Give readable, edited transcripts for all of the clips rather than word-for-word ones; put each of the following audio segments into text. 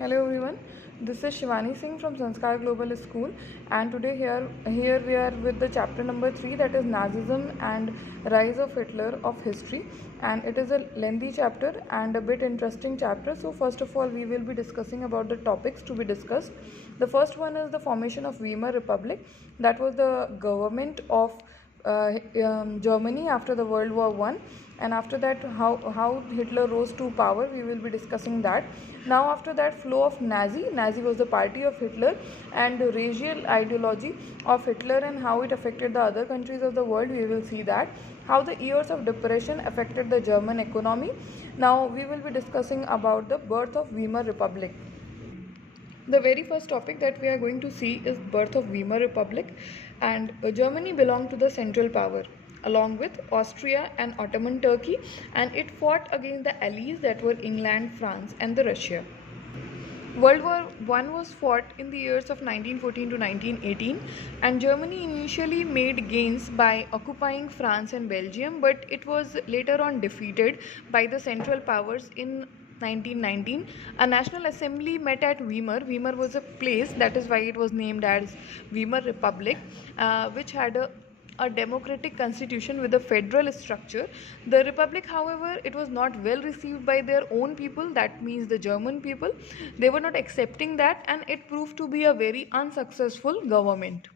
Hello everyone, this is Shivani Singh from Sanskar Global School, and today here we are with the chapter number 3, that is Nazism and Rise of Hitler of History, and it is a lengthy chapter and a bit interesting chapter. So first of all we will be discussing about the topics to be discussed. The first one is the formation of Weimar Republic, that was the government of Germany after the World War One, and after that how Hitler rose to power. We will be discussing that. Now after that, flow of Nazi was the party of Hitler, and the racial ideology of Hitler and how it affected the other countries of the world. We will see that. How the years of depression affected the German economy. Now we will be discussing about the birth of Weimar Republic. The very first topic that we are going to see is birth of Weimar Republic, and Germany belonged to the Central Power along with Austria and Ottoman Turkey, and it fought against the allies that were England, France and the Russia. World War One was fought in the years of 1914 to 1918, and Germany initially made gains by occupying France and Belgium, but it was later on defeated by the Central Powers in 1919. A national assembly met at Weimar. Weimar was a place, that is why it was named as Weimar Republic, which had a democratic constitution with a federal structure. The republic, however, it was not well received by their own people, that means the German people. They were not accepting that, and it proved to be a very unsuccessful government.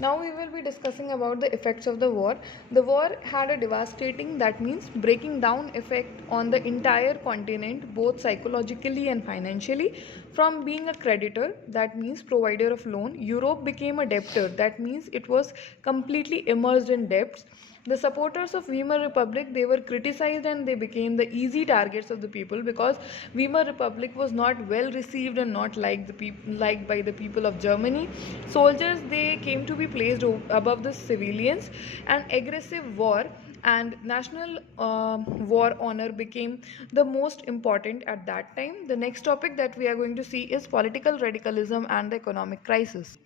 Now we will be discussing about the effects of the war. The war had a devastating, that means breaking down effect on the entire continent, both psychologically and financially. From being a creditor, that means provider of loan, Europe became a debtor, that means it was completely immersed in debts. The supporters of Weimar Republic, they were criticized and they became the easy targets of the people, because Weimar Republic was not well received and not liked by the people of Germany. Soldiers, they came to be placed above the civilians, and aggressive war and national war honor became the most important at that time. The next topic that we are going to see is political radicalism and the economic crisis.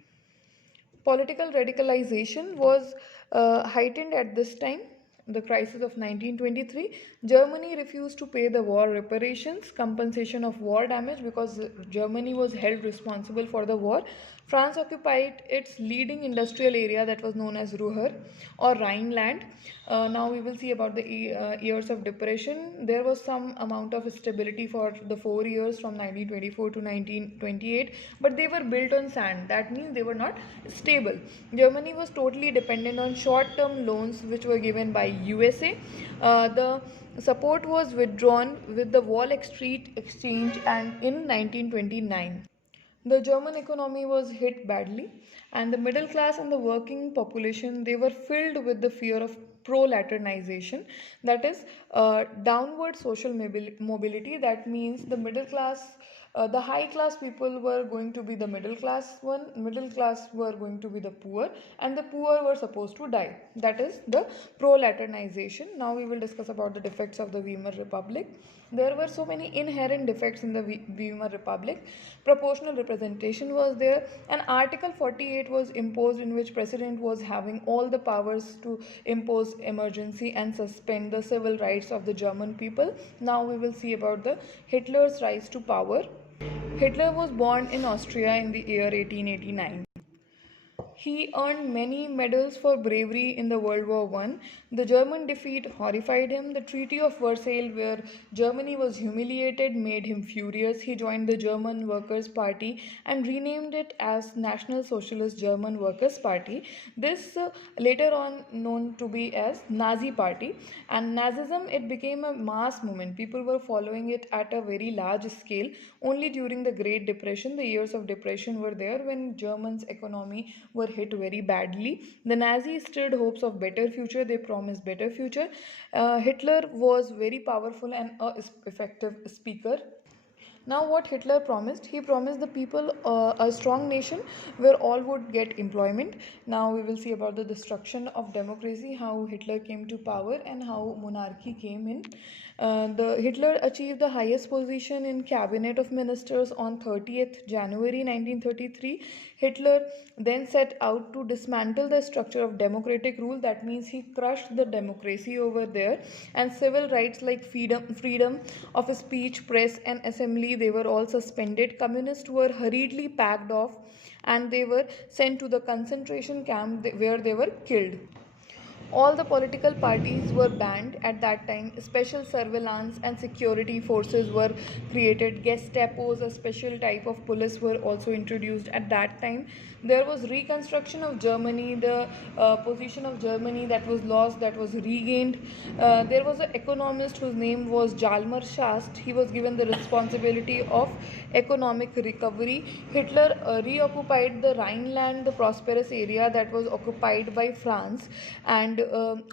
Political radicalization was heightened at this time, the crisis of 1923. Germany refused to pay the war reparations, compensation of war damage, because Germany was held responsible for the war. France occupied its leading industrial area, that was known as Ruhr or Rhineland. Now we will see about the years of depression. There was some amount of stability for the 4 years from 1924 to 1928, but they were built on sand. That means they were not stable. Germany was totally dependent on short-term loans which were given by USA. The support was withdrawn with the Wall Street Exchange and in 1929. The German economy was hit badly, and the middle class and the working population, they were filled with the fear of proletarianization, that is downward social mobility. That means the middle class, the high class people were going to be the middle class were going to be the poor, and the poor were supposed to die. That is the proletarianization. Now we will discuss about the defects of the Weimar Republic. There were so many inherent defects in the Weimar Republic. Proportional representation was there, and Article 48 was imposed, in which president was having all the powers to impose emergency and suspend the civil rights of the German people. Now we will see about the Hitler's rise to power. Hitler was born in Austria in the year 1889. He earned many medals for bravery in the World War One. The German defeat horrified him. The Treaty of Versailles, where Germany was humiliated, made him furious. He joined the German Workers' Party and renamed it as National Socialist German Workers' Party. This later on known to be as Nazi Party. And Nazism, it became a mass movement. People were following it at a very large scale. Only during the Great Depression, the years of depression were there, when Germany's economy were hit very badly. The Nazis stirred hopes of better future. They promised better future. Hitler was very powerful and effective speaker. Now, what Hitler promised? He promised the people a strong nation where all would get employment. Now, we will see about the destruction of democracy, how Hitler came to power, and how monarchy came in. The Hitler achieved the highest position in cabinet of ministers on 30th January 1933. Hitler then set out to dismantle the structure of democratic rule. That means he crushed the democracy over there, and civil rights like freedom of speech, press, and assembly, they were all suspended. Communists were hurriedly packed off, and they were sent to the concentration camp where they were killed. All the political parties were banned at that time. Special surveillance and security forces were created. Gestapos, a special type of police, were also introduced at that time. There was reconstruction of Germany, the position of Germany that was lost, that was regained. There was an economist whose name was Jalmar Schast. He was given the responsibility of economic recovery. Hitler reoccupied the Rhineland, the prosperous area that was occupied by France and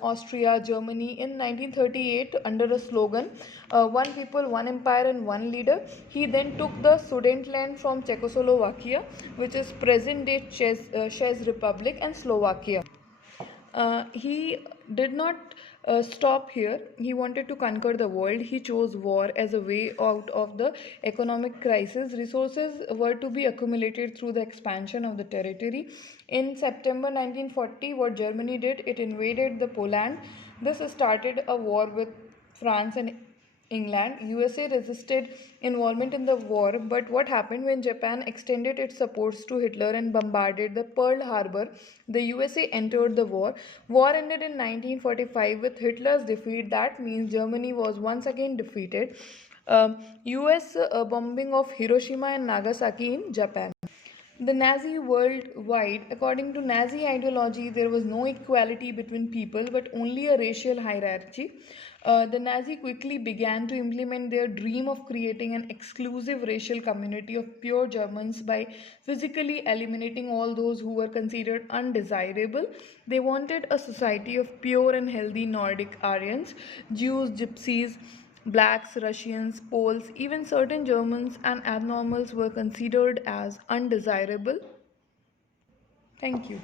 Austria, Germany in 1938 under a slogan, one people, one empire and one leader. He then took the Sudetenland from Czechoslovakia, which is present day Czech Republic, and Slovakia. He did not stop here. He wanted to conquer the world. He chose war as a way out of the economic crisis. Resources were to be accumulated through the expansion of the territory. In September 1940, what Germany did, it invaded the Poland. This started a war with France and England. USA resisted involvement in the war, but what happened when Japan extended its supports to Hitler and bombarded the Pearl Harbor? The USA entered the war. War ended in 1945 with Hitler's defeat. That means Germany was once again defeated. US bombing of Hiroshima and Nagasaki in Japan. The Nazi worldwide, according to Nazi ideology, there was no equality between people but only a racial hierarchy. The Nazi quickly began to implement their dream of creating an exclusive racial community of pure Germans by physically eliminating all those who were considered undesirable. They wanted a society of pure and healthy Nordic Aryans, Jews, Gypsies, Blacks, Russians, Poles, even certain Germans and abnormals were considered as undesirable. Thank you.